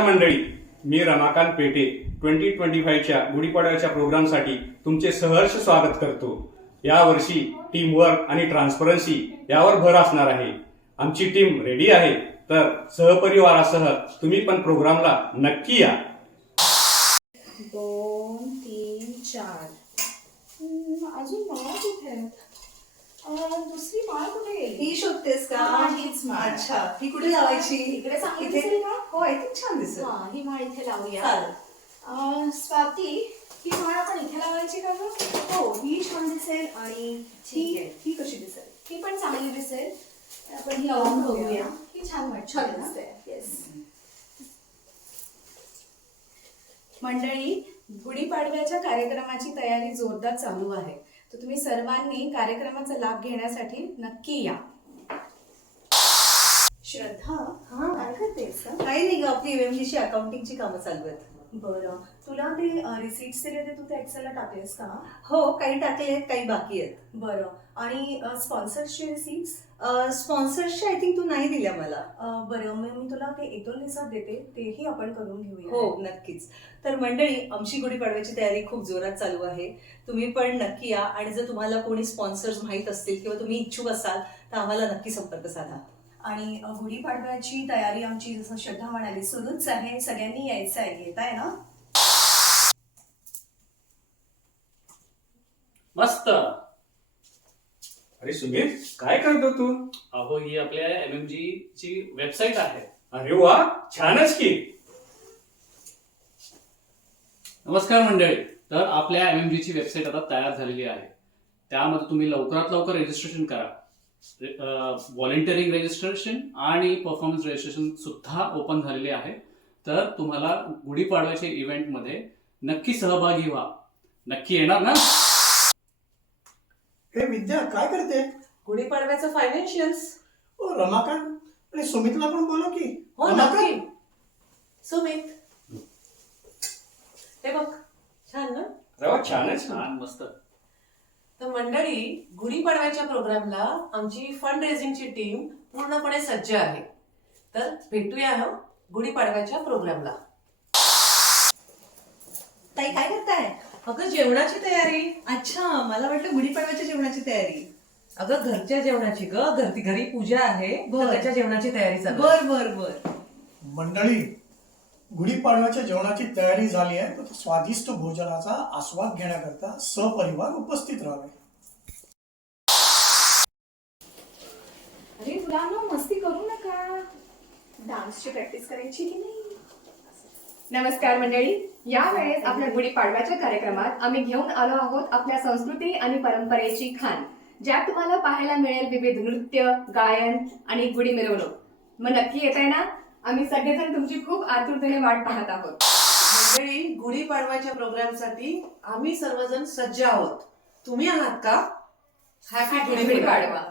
नमस्कार मंडळी, मी रमाकांत पेटे 2025च्या गुढीपाडव्याच्या प्रोग्रामसाठी तुमचे सहर्ष स्वागत करतो। या वर्षी टीम वर्क आणि ट्रान्सपरन्सी यावर भर असणार आहे। आमची टीम रेडी आहे, तर सहपरिवारासह तुम्ही पण प्रोग्रामला नक्की या। 2 3 4 अजून माळा कुठे आहे? दुसरी माळ कुठे गेली? ही शोधतेस का? हीच माळ. अच्छा, ही कुठे लावायची? इकडे चांगली इथे? दिसेल का? हो, आय थिंक छान दिसेल. ही माळ इथे लावूया. चालेल. स्वाती, ही माळ आपण इथे लावायची का गं? हो, ही छान दिसेल आणि ठीक आहे. ही कशी दिसेल? ही पण चांगली दिसेल. आपण ही लावून बघूया. ही छान वाटते. छान ना? दिसते. येस. मंडळी, गुढीपाडव्याच्या कार्यक्रमाची तयारी जोरदार चालू आहे, तर तुम्ही सर्वांनी कार्यक्रमाचा लाभ घेण्यासाठी नक्की या। श्रद्धा, काय करतेस का? काही नाही ग, आपली एमएमडीची अकाउंटिंगची कामं चालू आहेत. बरं, तुला ते रिसीट्स दिले ते तू ते एक्सेलला टाकलेस का? हो, काही टाकले आहेत, काही बाकी आहेत. बरं, आणि स्पॉन्सर्सचे रिसीट्स? स्पॉन्सर्सचे आय थिंक तू नाही दिल्या मला. बरं, मग मी तुला ते एतोलनिसात देते, तेही आपण करून घेऊया। हो, नक्कीच. तर मंडळी, आमची गुढीपाडव्याची तयारी खूप जोरात चालू आहे. तुम्ही पण नक्की या, आणि जर तुम्हाला कोणी स्पॉन्सर्स माहीत असतील किंवा तुम्ही इच्छुक असाल तर आम्हाला नक्की संपर्क साधा. आणि गुढीपाडव्याची तयारी आमची जसं श्रद्धा म्हणाली सुरूच आहे, सगळ्यांनी यायचं आहे, येत आहे ना? मस्त. अरे सुमित, काय करतो तू? अहो, ही आपल्या एमएमजी ची वेबसाईट आहे. अरे वा, छानच की. नमस्कार मंडळी. तर आपल्या एमएमजी ची वेबसाईट आता तयार झालेली आहे. त्यामध्ये तुम्ही लवकरात लवकर रजिस्ट्रेशन करा. व्हॉलेंटिअरिंग रजिस्ट्रेशन आणि परफॉर्मन्स रजिस्ट्रेशन सुद्धा ओपन झालेले आहे. तर तुम्हाला गुढीपाडव्याच्या इव्हेंटमध्ये नक्की सहभागी व्हा. नक्की येणार ना? हे विद्या काय करते? गुढीपाडव्याचं फायनान्शियल्स. ओ रमाकांत, आणि सुमितला पण बोलव की. हो रमाकांत? नक्की. सुमित, हे बघ, छान ना? अरे वा, छानच. छान, मस्त. तर मंडळी, गुढीपाडव्याच्या प्रोग्रामला आमची फंड रेझिंगची टीम पूर्णपणे सज्ज आहे. तर भेटूया गुढीपाडव्याच्या प्रोग्रामला. ताई, काय करताय? अगं, जेवणाची तयारी. अच्छा, मला वाटलं गुढीपाडव्याच्या जेवणाची तयारी. अगं, घरच्या जेवणाची ग. घरी पूजा आहे, बरं. घरच्या जेवणाची तयारी चालू आहे. बर बर बर. मंडळी, गुढीपाडव्याच्या जेवणाची तयारी झाली आहे, तर स्वादिष्ट भोजनाचा आस्वाद घेण्याकरता सहपरिवार उपस्थित राहावे. अरे मुलांनो, मस्ती करू नका. डान्सची प्रॅक्टिस करायची की नाही? नमस्कार मंडळी, यावेळेस आपल्या गुढीपाडव्याच्या कार्यक्रमात आम्ही घेऊन आलो आहोत आपल्या संस्कृती आणि परंपरेची खाण, ज्यात तुम्हाला पाहायला मिळेल विविध नृत्य, गायन आणि गुढी मिरवणूक. मग नक्की येत आहे ना? आम्ही सगळेजण तुमची खूप आतुरतेने वाट पाहत आहोत. मंडळी, गुढीपाडव्याच्या प्रोग्रामसाठी आम्ही सर्वजण सज्ज आहोत. तुम्ही आहात का? हॅपी गुढीपाडवा.